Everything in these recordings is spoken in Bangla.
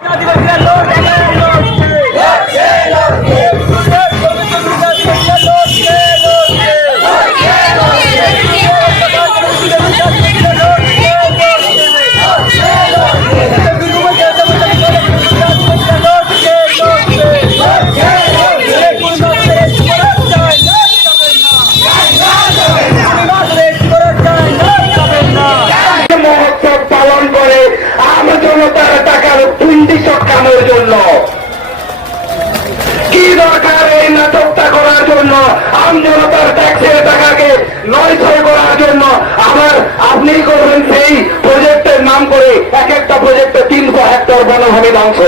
কি দরকার এই নাটকটা করার জন্য? আমজনতার ট্যাক্সের টাকাকে নয়ছয় করার জন্য আবার আপনি করবেন সেই প্রজেক্টের নাম করে এক একটা প্রজেক্টে 300 হেক্টর বনভূমি ধ্বংস।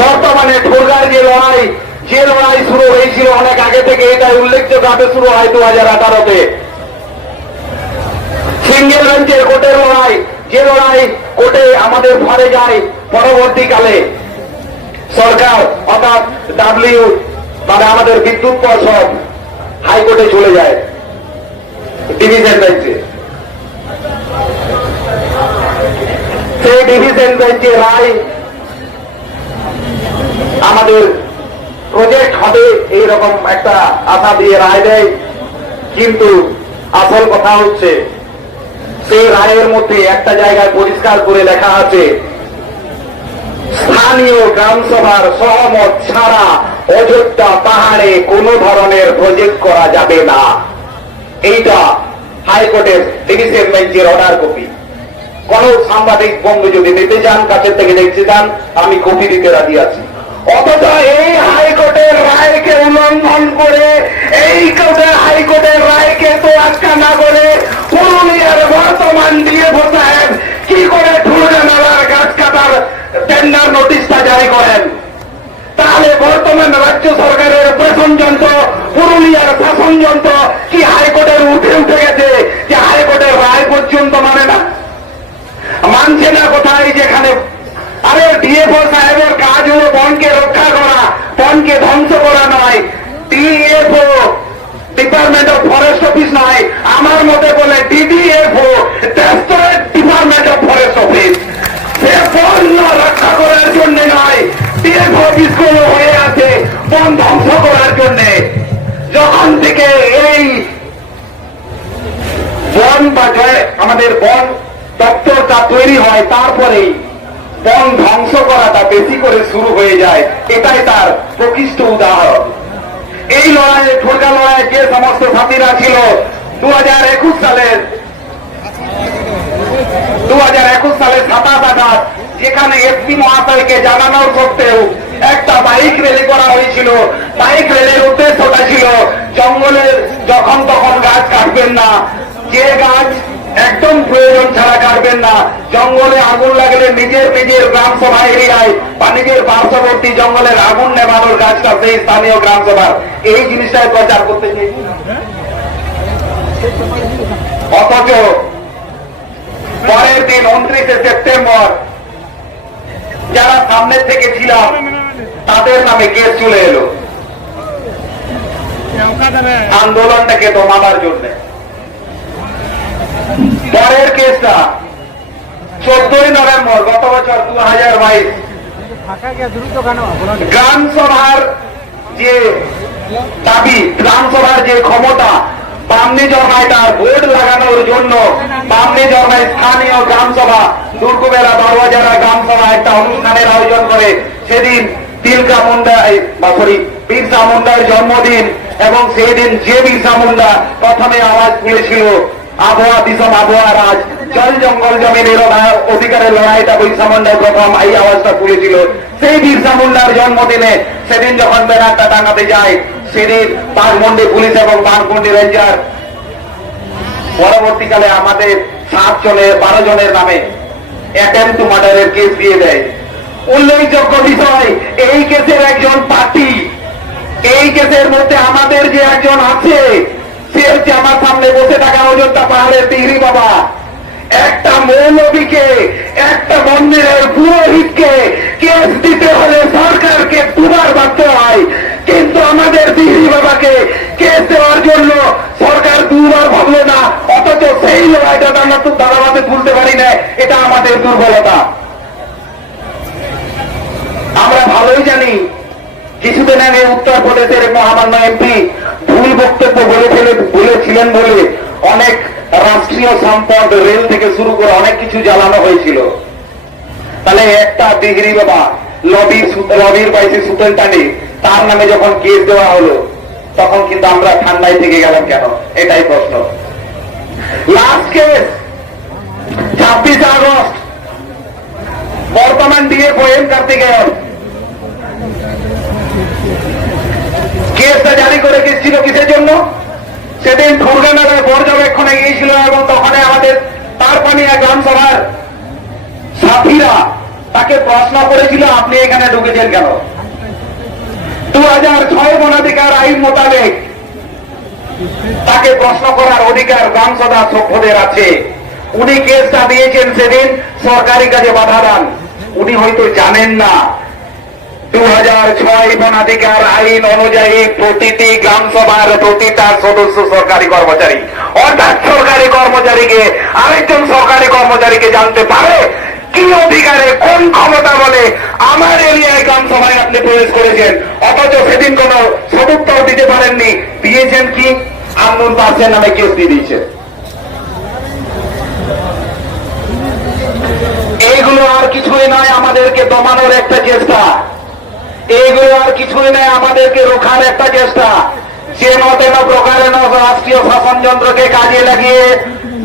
বর্তমানে ঠোরগার যে লড়াই শুরু হয়েছিল অনেক আগে থেকে, এটা উল্লেখযোগ্য শুরু হয় 2018-তে। সিঙ্গেল বেঞ্চের কোর্টের লড়াই, যে লড়াই কোর্টে আমাদের ঘরে যায়, পরবর্তীকালে সরকার অর্থাৎ মানে আমাদের বিদ্যুৎ পর্ষদ হাইকোর্টে চলে যায় ডিভিশন বেঞ্চে। সেই ডিভিশন বেঞ্চের রায় আমাদের প্রজেক্ট হবে এইরকম একটা আশা দিয়ে রায় দেয়, কিন্তু আসল কথা হচ্ছে সেই রায়ের মধ্যে একটা জায়গায় পরিষ্কার করে লেখা আছে, স্থানীয় গ্রামসভার সহমত ছাড়া অযোধ্যা পাহাড়ে কোন ধরনের প্রজেক্ট করা যাবে না। এইটা হাইকোর্টের ডিভিশন বেঞ্চের অর্ডার কপি। কোন সাংবাদিক বন্ধু যদি নিতে চান, কাছের থেকে দেখতে চান, আমি কপি দিতে রাজি আছি। অথচ এই হাইকোর্টের রায়কে উল্লঙ্ঘন করে, হাইকোর্টের রায়কে তো আটকা না করে পুরুলিয়ার বর্তমান ডিএফও সাহেব কি করে ঠুলে নালার গাছ কাটার টেন্ডার নোটিশটা জারি করেন? তাহলে বর্তমান রাজ্য সরকারের প্রশাসন যন্ত্র, পুরুলিয়ার শাসন যন্ত্র কি হাইকোর্টের উঠে গেছে যে হাইকোর্টের রায় পর্যন্ত মানছে না? কোথায় যেখানে আরে ডিএফও সাহেবের কাজ হলো বনকে রক্ষা করা, বনকে ধ্বংস করা নয়। DFO department of forest office নয়, আমার মতে বলে ডিডিএফও ডিপার্টমেন্ট অফ ফরেস্ট অফিস। সে বন রক্ষা করার জন্য নয়, ডিএফও অফিসগুলো হয়ে আছে বন ধ্বংস করার জন্য। যখন থেকে এই বন বা আমাদের বন দপ্তরটা তৈরি হয়, তারপরেই বন ধ্বংস করাটা বেশি করে শুরু হয়ে যায়। এটাই তার প্রকৃষ্ট উদাহরণ। এই লড়াইয়ে, ঠোরগা লড়াইয়ে যে সমস্ত সাথীরা ছিল 2021 সালের 27 আগস্ট, যেখানে এসপি মহাশয়কে জানানোর সত্ত্বেও একটা বাইক র্যালি করা হয়েছিল। বাইক র্যালির উদ্দেশ্যটা ছিল জঙ্গলের যখন তখন গাছ কাটবেন না, যে গাছ একদম প্রয়োজন ছাড়া কাটবেন না। জঙ্গলে আগুন লাগলে নিজের গ্রাম সভা এরিয়ায় বা নিজের পার্শ্ববর্তী জঙ্গলের আগুন নেভানোর গাছটা সেই স্থানীয় গ্রাম সভার, এই জিনিসটাই প্রচার করতে চেয়েছি। অথচ পরের দিন 29শে সেপ্টেম্বর যারা সামনের থেকে ছিলাম তাদের নামে কেস চলে এলো আন্দোলনটাকে দমাবার জন্য। পরের কেসটা 14ই নভেম্বর গত বছর 2022 গ্রাম সভার যে দাবি, গ্রাম সভার যে ক্ষমতা, বামনি জর্মাইটার বোর্ড লাগানোর জন্য বামনি জর্মাই স্থানীয় গ্রাম সভা দুর্গবেলা বারোয়াজারা গ্রাম সভা একটা অনুষ্ঠানের আয়োজন করে। সেদিন বিরসা মুন্ডার জন্মদিন, এবং সেদিন যে বিরসা মুন্ডা প্রথমে আওয়াজ তুলেছিল আবহাওয়া দিশম আবহাওয়া রাজ, জল জঙ্গল জমিনের অধিকারের লড়াইটা বিরসা মুন্ডার প্রথম এই আওয়াজটা তুলেছিল। সেই বিরসা মুন্ডার জন্মদিনে সেদিন যখন ব্যানারটা টাঙাতে যায়, সেদিন বাঘমুন্ডি পুলিশ এবং বাঘমুন্ডি রেঞ্জার পরবর্তীকালে আমাদের 12 জনের নামে অ্যাটেম্প টু মার্ডারের কেস দিয়ে দেয়। উল্লেখযোগ্য বিষয়, এই কেসের একজন পার্টি, এই কেসের মধ্যে আমাদের যে একজন আছে, সে হচ্ছে আমার সামনে বসে থাকা অযোধ্যা পাহাড়ের তিহরি বাবা। একটা মৌলবীকে, একটা মন্দিরের পুরোহিতকে কেস দিতে হলে সরকারকে দুবার ভাবতে হয়, কিন্তু আমাদের তিহরি বাবাকে কেস দেওয়ার জন্য সরকার দুবার ভাবলো না। অথচ সেই লড়াইটা আমরা তো দাঁড়াতে তুলতে পারি না, এটা আমাদের দুর্বলতা। কিছুদিন আগে উত্তরপ্রদেশের মহামান্য এমপি ভুল বক্তব্য বলেছিলেন বলে অনেক রাষ্ট্রীয় সম্পদ রেল থেকে শুরু করে অনেক কিছু জ্বালানো হয়েছিল। তাহলে একটা ডিগ্রি বাবা লবির বাইসে সুতোল টানে তার নামে যখন কেস দেওয়া হলো তখন কিন্তু আমরা ঠান্ডায় থেকে গেলাম কেন? এটাই প্রশ্ন। লাস্ট কেস 26 আগস্ট বর্তমান ডিএফও এম কার্তিকেয়ন কেসটা জারি করে গেছিল কিসের জন্য? সেদিন ঠুরগানালায় পর্যবেক্ষণে গিয়েছিল এবং তখন আমাদের তারপানিয়া গ্রাম সভার সাথীরা তাকে প্রশ্ন করেছিল আপনি এখানে ঢুকেছেন কেন? 2006 বনাধিকার আইন মোতাবেক তাকে প্রশ্ন করার অধিকার গ্রাম সভা সভ্যদের আছে। উনি কেসটা দিয়েছেন সেদিন সরকারি কাজে বাধা দান। উনি হয়তো জানেন না 2006 বনাধিকার আইন অনুযায়ী প্রতিটি গ্রাম সভার প্রতিটা সদস্য সরকারি কর্মচারী, অর্থাৎ সরকারি কর্মচারীকে আরেকজন সরকারি কর্মচারীকে জানতে পারে কি অধিকারে কোন ক্ষমতা বলে আমার এরিয়ায় গ্রাম সভায় আপনি প্রবেশ করেছেন, অথচ সেদিন কোন সদুত্তর দিতে পারেননি। দিয়েছেন কি? আমনুল দাসের নামে কেস দিয়ে দিয়েছেন। এইগুলো আর কিছুই নয়, আমাদেরকে দমানোর একটা চেষ্টা। এইগুলো আর কিছুই নয়, আমাদেরকে রোখার একটা চেষ্টা। যে মতেন প্রকারে রাষ্ট্রীয় শাসনযন্ত্রকে কাজে লাগিয়ে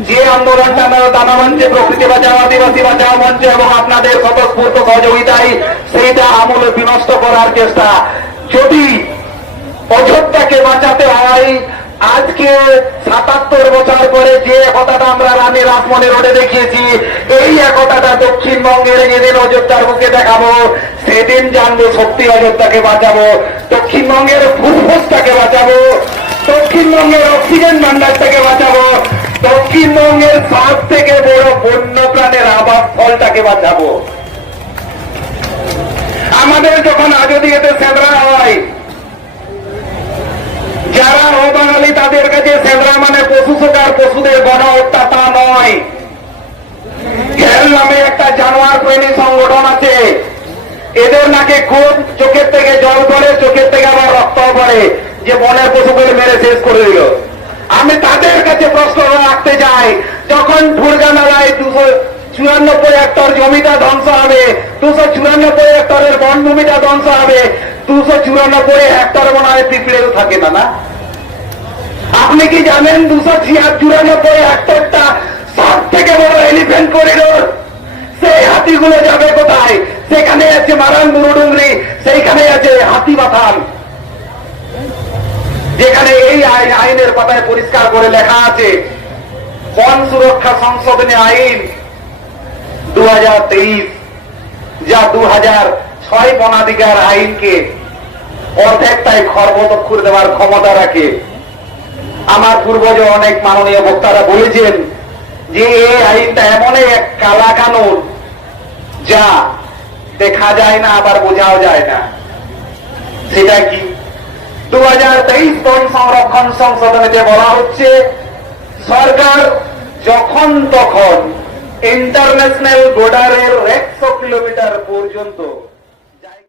যে আন্দোলনটা দানা মঞ্চে, প্রকৃতি বাঁচাও, আদিবাসী বাঁচাও মঞ্চ এবং আপনাদের স্বতঃস্ফূর্ত সহযোগিতায় সেইটা আমূলে বিনষ্ট করার চেষ্টা। যদি অযোধ্যাকে বাঁচাতে হয়, আজকে 77 বছর পরে যে একতাটা আমরা রানী রাসমণি রোডে দেখিয়েছি, এই একতাটা দক্ষিণবঙ্গের যেদিন অযোধ্যার বুকে দেখাবো সেদিন জানবো সত্যি অযোধ্যাকে বাঁচাবো, দক্ষিণবঙ্গের ফুসফুসটাকে বাঁচাবো, দক্ষিণবঙ্গের অক্সিজেন ভান্ডারটাকে বাঁচাবো, দক্ষিণবঙ্গের সব থেকে বড় বন্য প্রাণের আবাস স্থলটাকে বাঁচাবো। আমাদের যখন আজদিয়াতে সেন্দ্রা হয়, যারা অবাঙালি তাদের কাছে সেন্দ্রা মানে পশু সরকার, পশুদের গণ হত্যা তা নয়। এর নামে একটা জানোয়ার প্রেমী সংগঠন আছে, এদের নাকি খুব চোখের থেকে জল পড়ে, চোখের থেকে আবার রক্ত পড়ে, যে বনের পশুগুলো মেরে শেষ করে দিল। আমি তাদের কাছে প্রশ্ন রাখতে চাই, যখন ঠুরগানালায় 294 হেক্টর জমিটা ধ্বংস হবে, 294 হেক্টরের বনভূমিটা ধ্বংস হবে, 294 হেক্টর মনে হয় পিঁপড়েও থাকে না। না, আপনি কি জানেন 294 হেক্টরটা সব থেকে বড় এলিফ্যান্ট করিডোর? সেই হাতিগুলো যাবে কোথায়? সেখানে আছে মারান বুড়ুডুঙ্গরি, সেইখানে আছে হাতিবাথান, যেখানে এই আইনের পাতায় পরিষ্কার করে লেখা আছে বন সুরক্ষা সংশোধনী আইন 2023, যা 2006 বনাধিকার আইনকে অর্ধেকটাই খর্বতক্ষুর দেওয়ার ক্ষমতা রাখে। আমার পূর্বজ অনেক মাননীয় বক্তারা বলেছেন যে এই আইনটা এমন এক কালা কানুন যা দেখা যায় না আবার বোঝাও যায় না। সেটা কি? 2023 বন সংরক্ষণ সংশোধনীতে বলা হচ্ছে সরকার যখন তখন ইন্টারন্যাশনাল বর্ডারের 100 কিলোমিটার পর্যন্ত